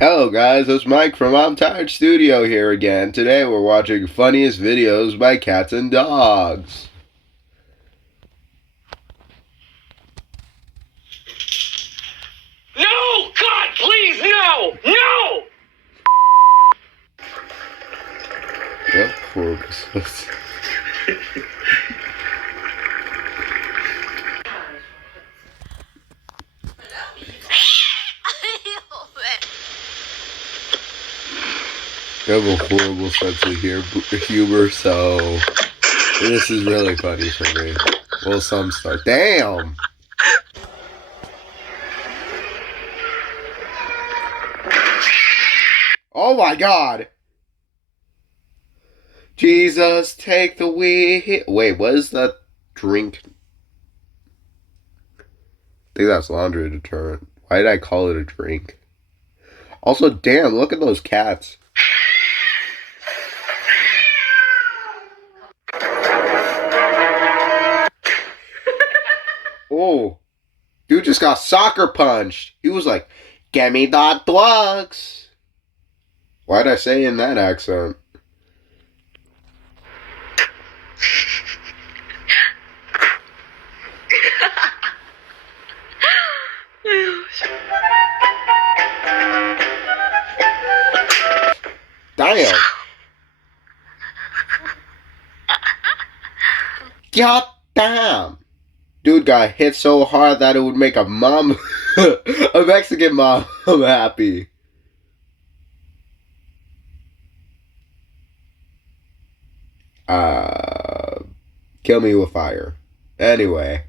Hello guys, it's Mike from I'm Tired Studio here again. Today we're watching funniest videos by cats and dogs. No! God, please, no! No! Yep, horrible. I have a horrible sense of humor, so this is really funny for me. Well, some start. Damn! Oh my god! Jesus, take the wheel. Wait, what is that drink? I think that's laundry detergent. Why did I call it a drink? Also, damn, look at those cats. Oh, dude just got soccer punched. He was like, "Get me the drugs." Why'd I say in that accent? Damn. God damn. Dude got hit so hard that it would make a mom, a Mexican mom, happy. Kill me with fire. Anyway.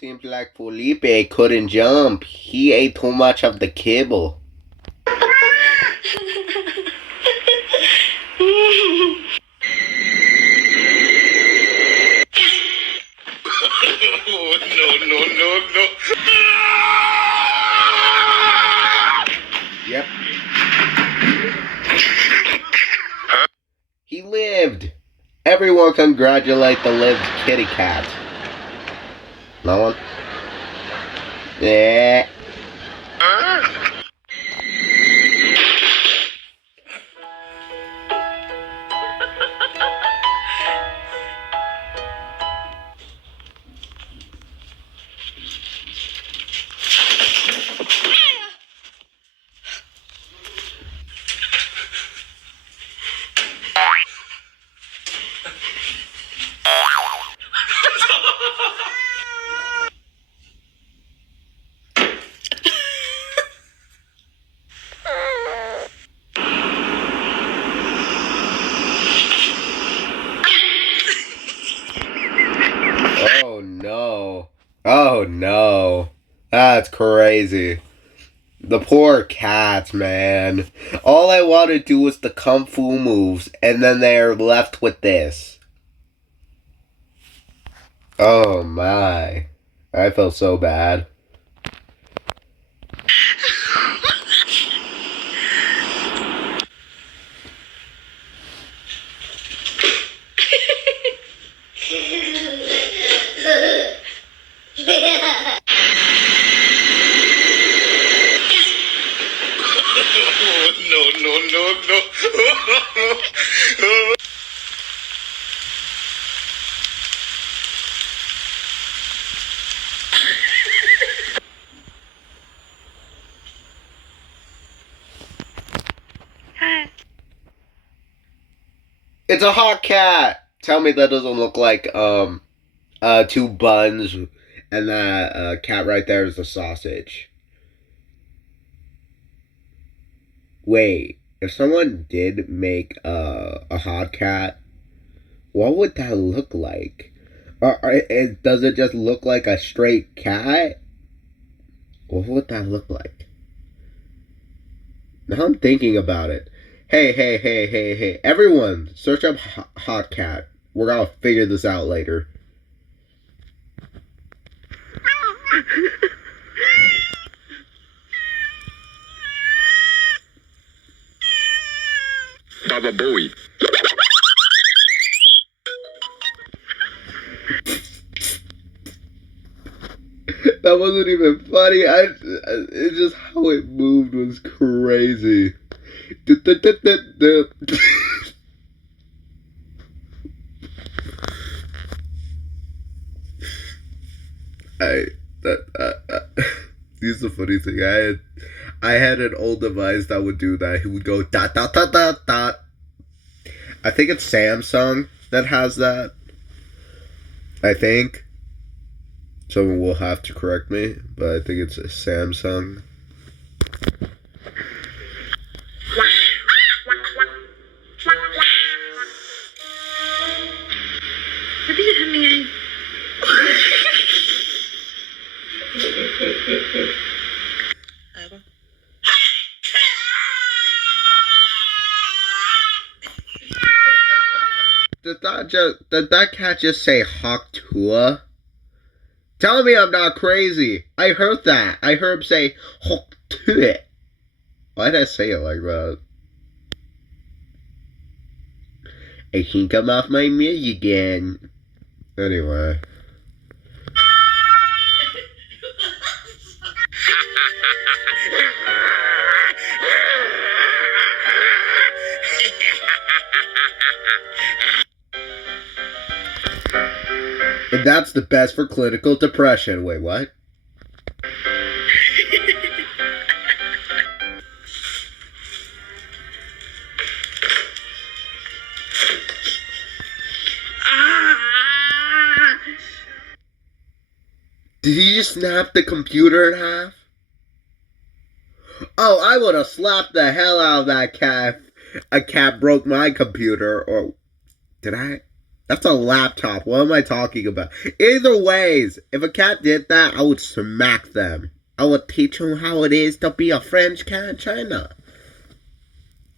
Seems like Felipe couldn't jump. He ate too much of the kibble. No. Yep. He lived. Everyone congratulate the lived kitty cat. No one? Yeah. Oh no. Oh no. That's crazy. The poor cats, man. All I want to do is the kung fu moves, and then they're left with this. Oh my. I felt so bad. No. It's a hot cat! Tell me that doesn't look like, two buns, and that, cat right there is a sausage. Wait, if someone did make, a hot cat, what would that look like? Does it just look like a straight cat? What would that look like? Now I'm thinking about it. Hey. Everyone, search up hot cat. We're gonna figure this out later. Baba Booey. That wasn't even funny. It's just how it moved was crazy. I that Here's the funny thing. I had an old device that would do that. He would go dot dot dot dot dot. I think it's Samsung that has that. I think. Someone will have to correct me, but I think it's a Samsung. Did that cat just say Hawktua? Tell me I'm not crazy. I heard that. I heard him say Hawktua. Why did I say it like that? I think I'm off my meds again. Anyway. And that's the best for clinical depression. Wait, what? Did he just snap the computer in half? Oh, I would have slapped the hell out of that cat if a cat broke my computer. Or did I? That's a laptop. What am I talking about? Either ways, if a cat did that, I would smack them. I would teach them how it is to be a French cat in China.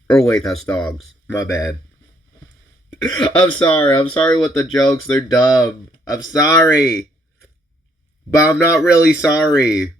Or wait, that's dogs. My bad. I'm sorry. I'm sorry with the jokes. They're dumb. I'm sorry. But I'm not really sorry.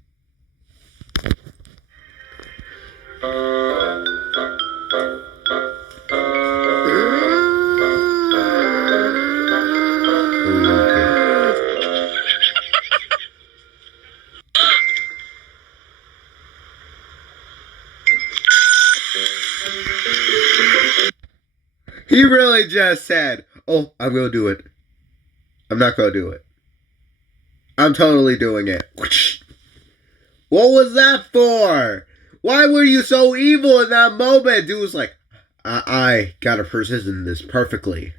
He really just said, oh, I'm going to do it. I'm not going to do it. I'm totally doing it. What was that for? Why were you so evil in that moment? Dude was like, I gotta precision this perfectly.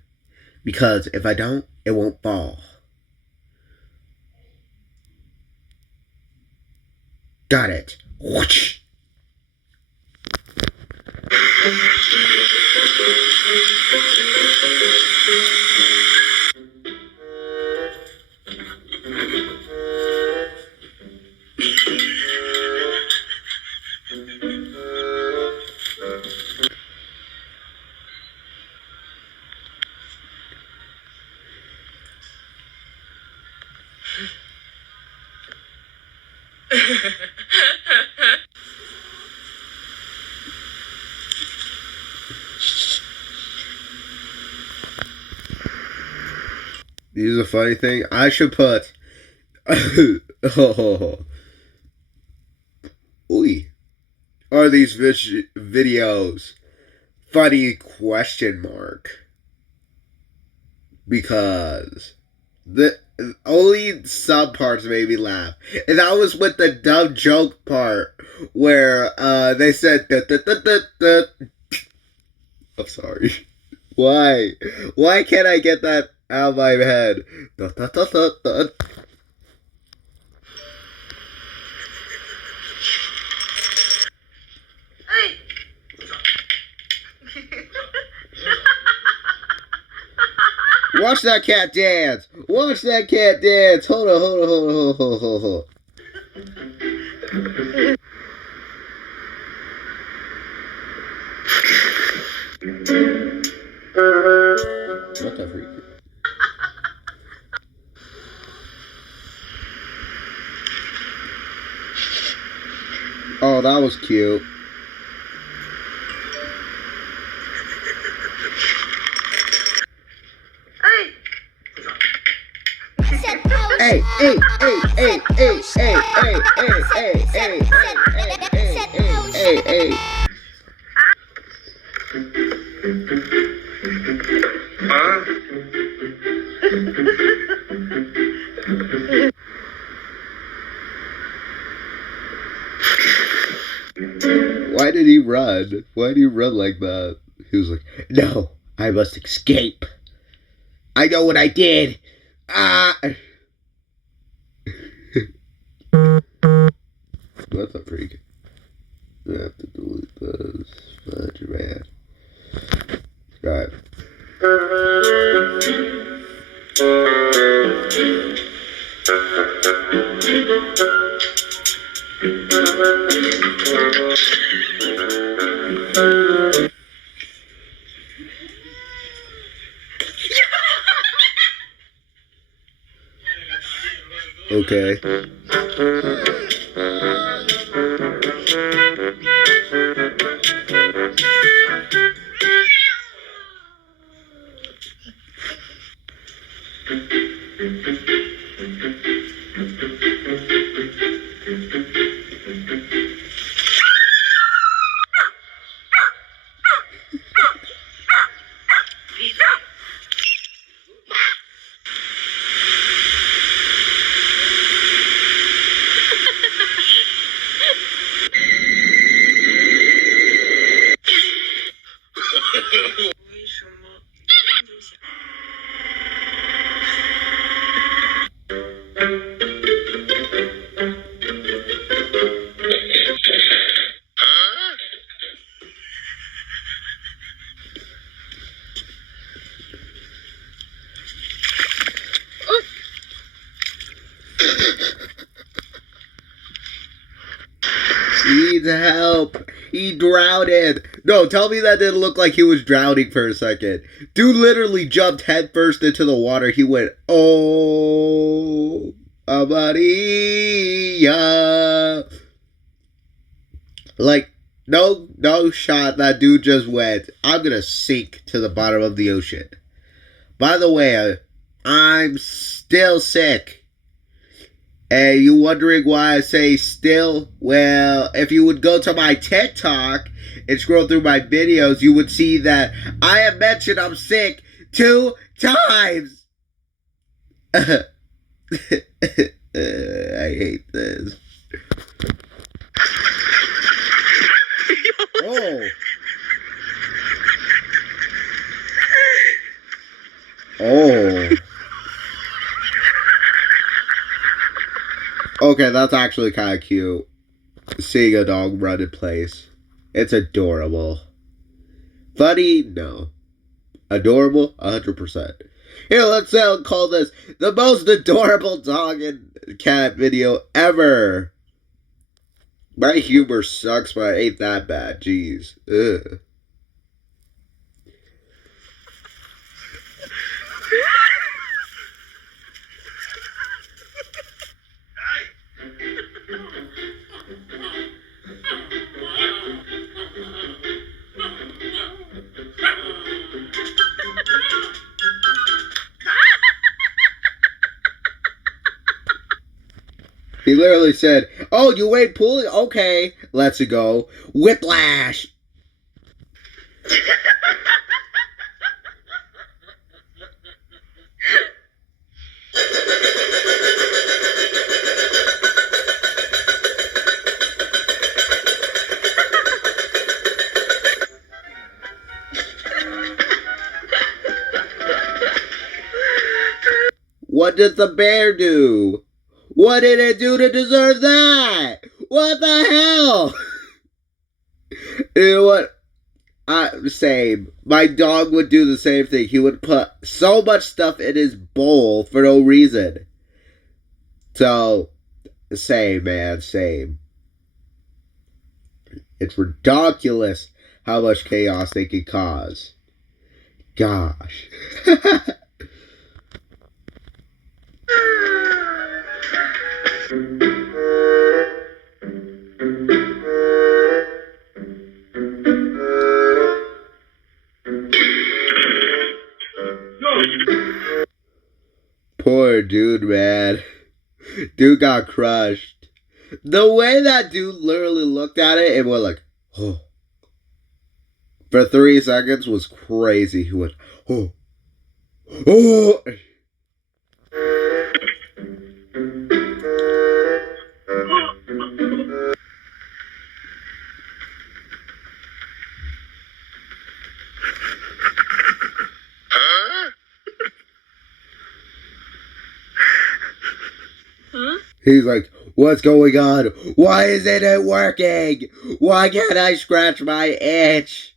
Because if I don't, it won't fall. Got it. Whoosh. This is a funny thing. I should put. Oh. Ooh. Are these videos funny? Question mark. Because the only some parts made me laugh, and that was with the dumb joke part where they said I'm sorry. Why? Why can't I get that out of my head? Watch that cat dance! Watch that cat dance! Hold on. What the freak? Oh, that was cute. Why did he run? Why did he run like that? He was like, no, I must escape. I know what I did. Ah! That's a freak. I have to delete this. Fudge, man. Right. Okay. He needs help. He drowned. No, tell me that didn't look like he was drowning for a second. Dude literally jumped headfirst into the water. He went, oh, Maria. Like, no shot. That dude just went, I'm gonna sink to the bottom of the ocean. By the way, I'm still sick. And you wondering why I say still? Well, if you would go to my TikTok and scroll through my videos, you would see that I have mentioned I'm sick 2 times. I hate this. Oh. Oh. Okay, that's actually kind of cute. Seeing a dog run in place. It's adorable. Funny? No. Adorable? 100%. Here, let's call this the most adorable dog and cat video ever. My humor sucks, but it ain't that bad. Jeez. Ugh. He literally said, oh, you ain't pulling? Okay, let's go. Whiplash. What did the bear do? What did it do to deserve that? What the hell? You know what? Same. My dog would do the same thing. He would put so much stuff in his bowl for no reason. So, same, man, same. It's ridiculous how much chaos they can cause. Gosh. Poor dude, man. Dude got crushed. The way that dude literally looked at it and went like, oh. For 3 seconds was crazy. He went, oh. Oh. He's like, what's going on? Why isn't it working? Why can't I scratch my itch?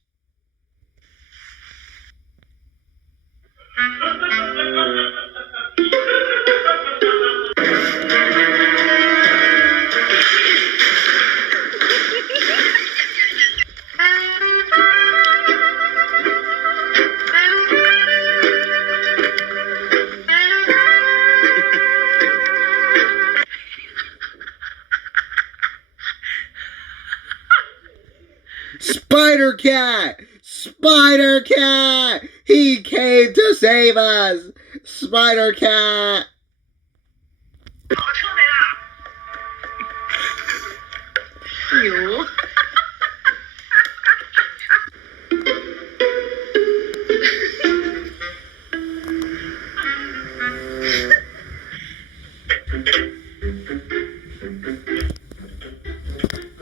Spider Cat! Spider Cat! He came to save us! Spider Cat! You.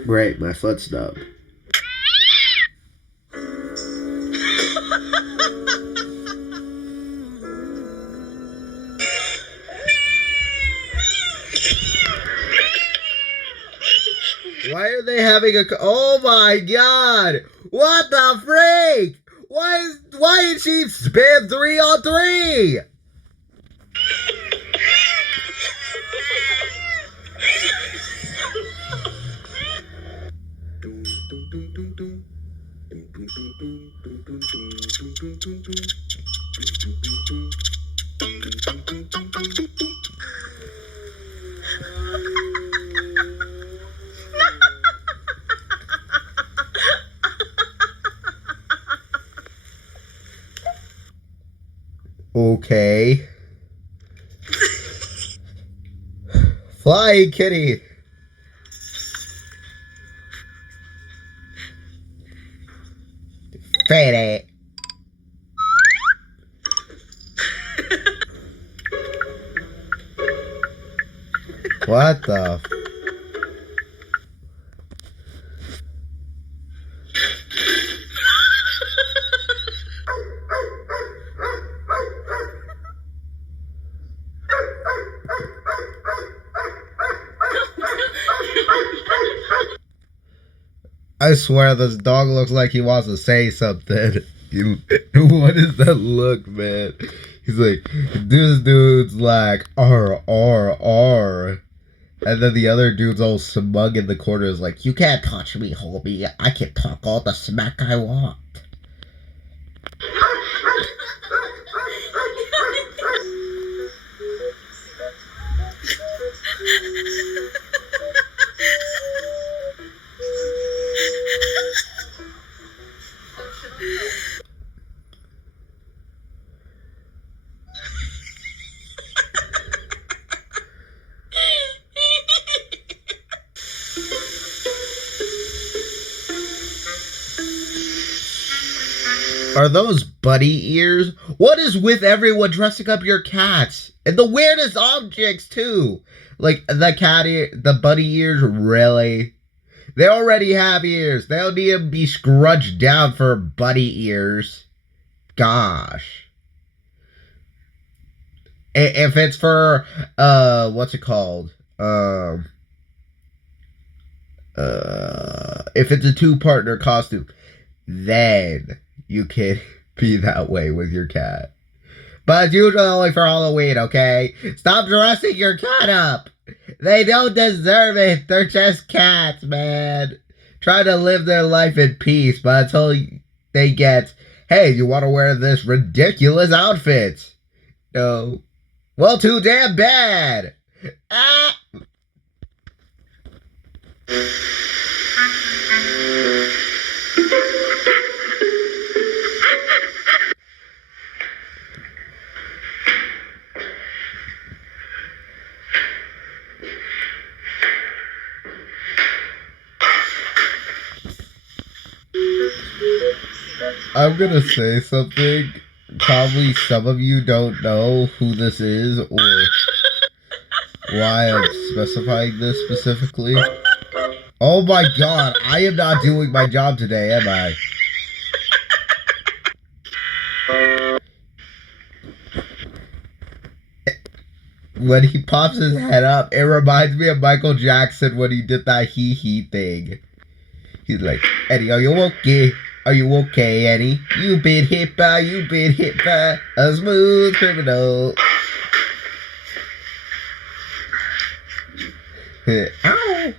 Great, my foot stubbed. Why are they having a... Oh my god! What the freak? Why did she spam 3 on 3? Okay. Fly, kitty. Fade it. What the... I swear this dog looks like he wants to say something. What is that look, man? He's like, this dude's like, R, R, R. And then the other dude's all smug in the corner is like, you can't touch me, homie. I can talk all the smack I want. Are those bunny ears? What is with everyone dressing up your cats? And the weirdest objects, too. Like, the cat ear, the bunny ears, really? They already have ears. They don't need to be scrunched down for bunny ears. Gosh. If it's for, what's it called? If it's a 2-partner costume, then you can be that way with your cat. But it's usually only for Halloween, okay? Stop dressing your cat up! They don't deserve it! They're just cats, man! Try to live their life in peace, but until they get, hey, you want to wear this ridiculous outfit? No. Well, too damn bad! Ah! I'm gonna say something. Probably some of you don't know who this is or why I'm specifying this specifically. Oh my god, I am not doing my job today, am I? When he pops his head up, it reminds me of Michael Jackson when he did that hee thing. He's like, Eddie, are you okay? Are you okay, Eddie? You've been hit by a smooth criminal. Ow!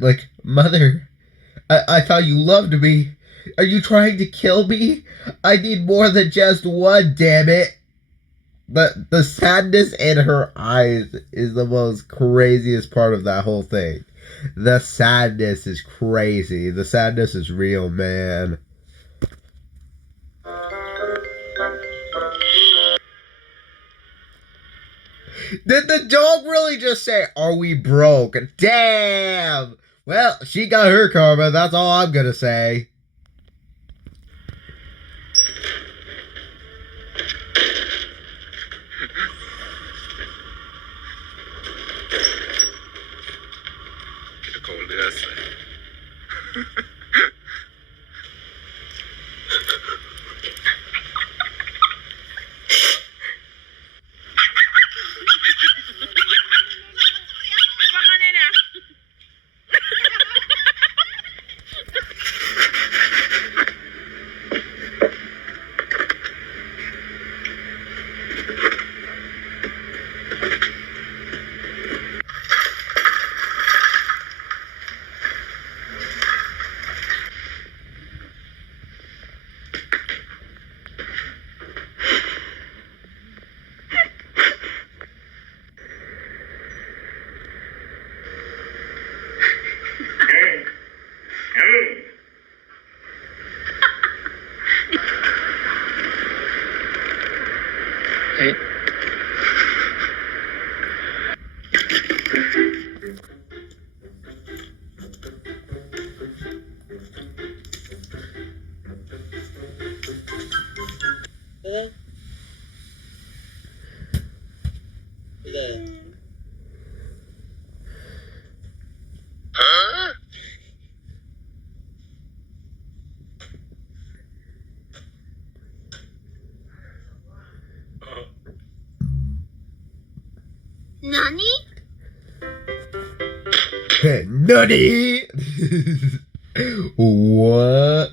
Like, mother, I thought you loved me. Are you trying to kill me? I need more than just one, damn it. The sadness in her eyes is the most craziest part of that whole thing. The sadness is crazy. The sadness is real, man. Did the dog really just say, are we broke? Damn! Well, she got her karma, that's all I'm gonna say. Huh? Nani? Nutty! What?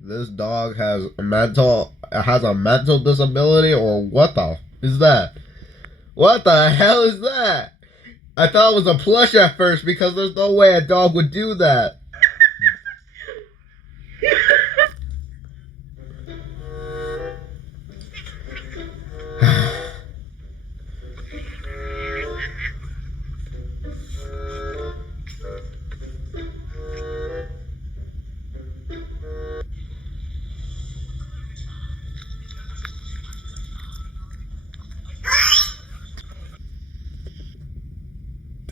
This dog has a mental disability, or what the is that? What the hell is that? I thought it was a plush at first because there's no way a dog would do that.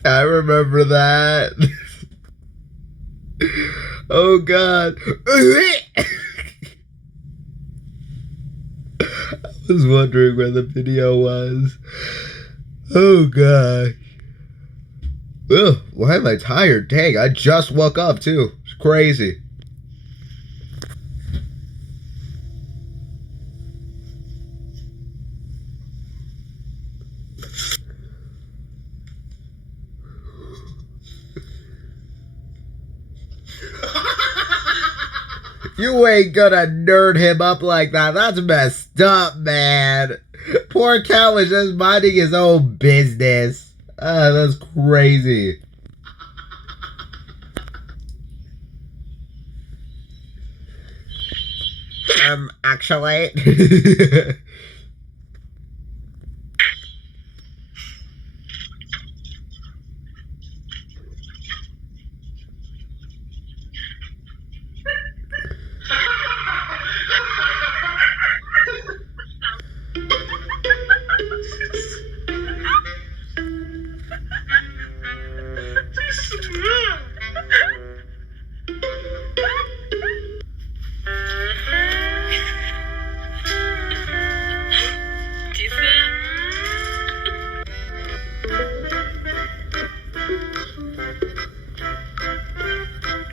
I remember that. Oh god. I was wondering where the video was. Oh god. Ugh, why am I tired? Dang, I just woke up too. It's crazy. You ain't gonna nerd him up like that. That's messed up, man. Poor Cal was just minding his own business. That's crazy. Actually.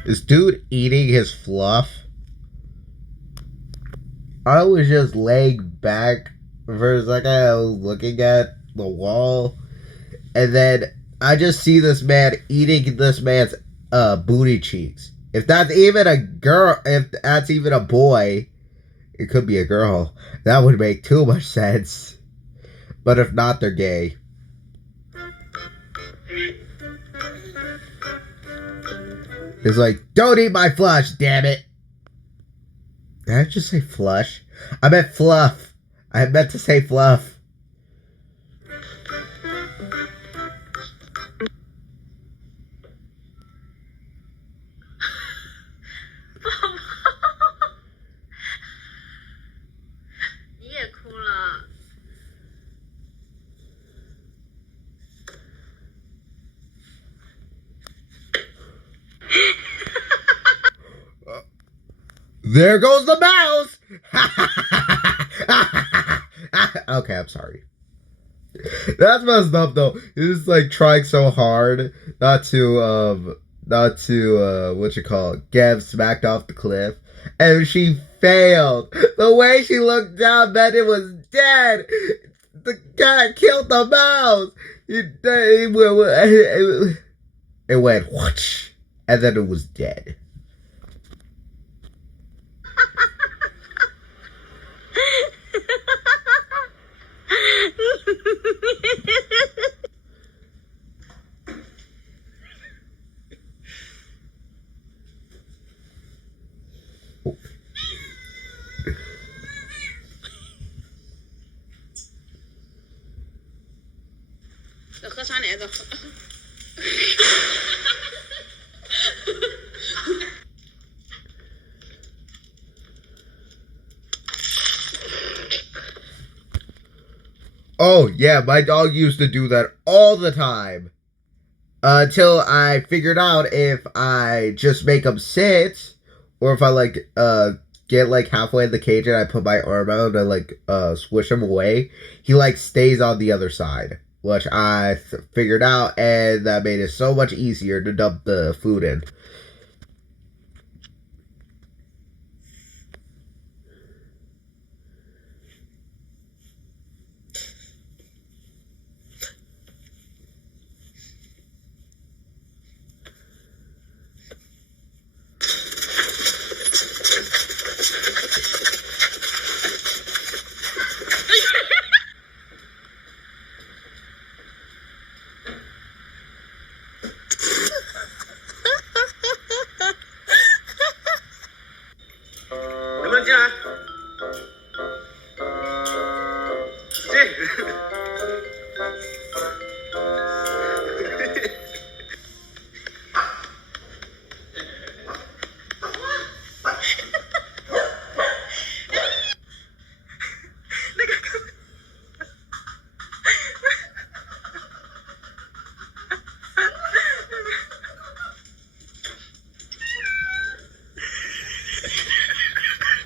This dude eating his fluff. I was just laying back for a second. I was looking at the wall. And then I just see this man eating this man's booty cheeks. If that's even a girl, if that's even a boy, it could be a girl. That would make too much sense. But if not, they're gay. It's like, don't eat my flush, damn it. Did I just say flush? I meant fluff. I meant to say fluff. There goes the mouse! Okay, I'm sorry. That's messed up though. He's like trying so hard not to what you call it, get smacked off the cliff. And she failed. The way she looked down meant it was dead. The cat killed the mouse. It went whoosh, and then it was dead. Oh, yeah, my dog used to do that all the time. Until I figured out if I just make him sit, or if I, get, halfway in the cage and I put my arm out and, swish him away, he, stays on the other side. Which I figured out, and that made it so much easier to dump the food in.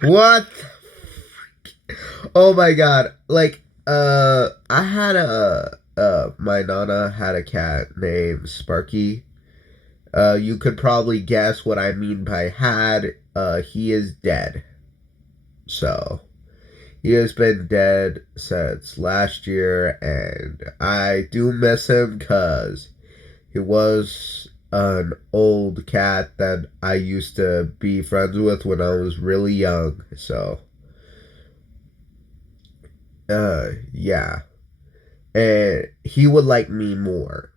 What? Oh my god. I had my nana had a cat named Sparky. You could probably guess what I mean by had. He is dead. So, he has been dead since last year, and I do miss him because he was an old cat that I used to be friends with when I was really young. So, yeah. And he would like me more.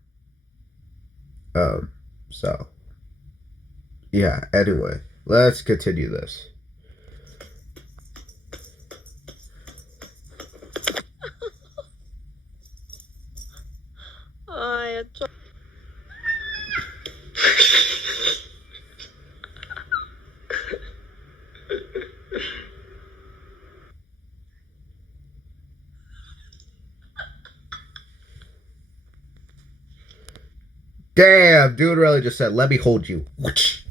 So, yeah, anyway, let's continue this. Damn, dude really just said, let me hold you. Whoosh.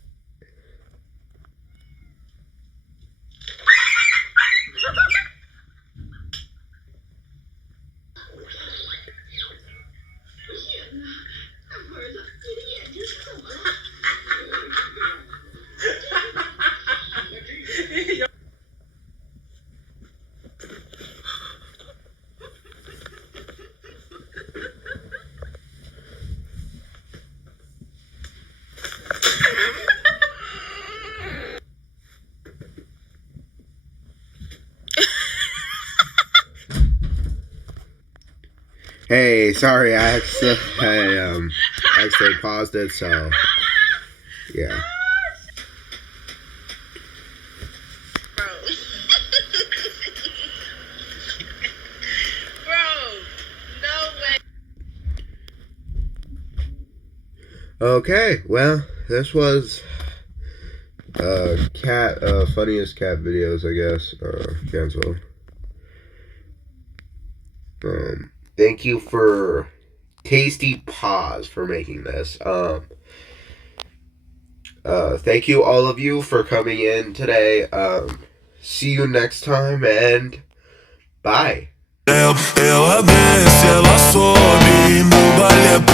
Hey, sorry, I accidentally paused it, so yeah. Bro. Bro, no way. Okay, well, this was funniest cat videos, I guess. Cancel. Thank you for Tasty Paws for making this. Thank you all of you for coming in today. See you next time and bye. Ela desce, ela sobe no balé.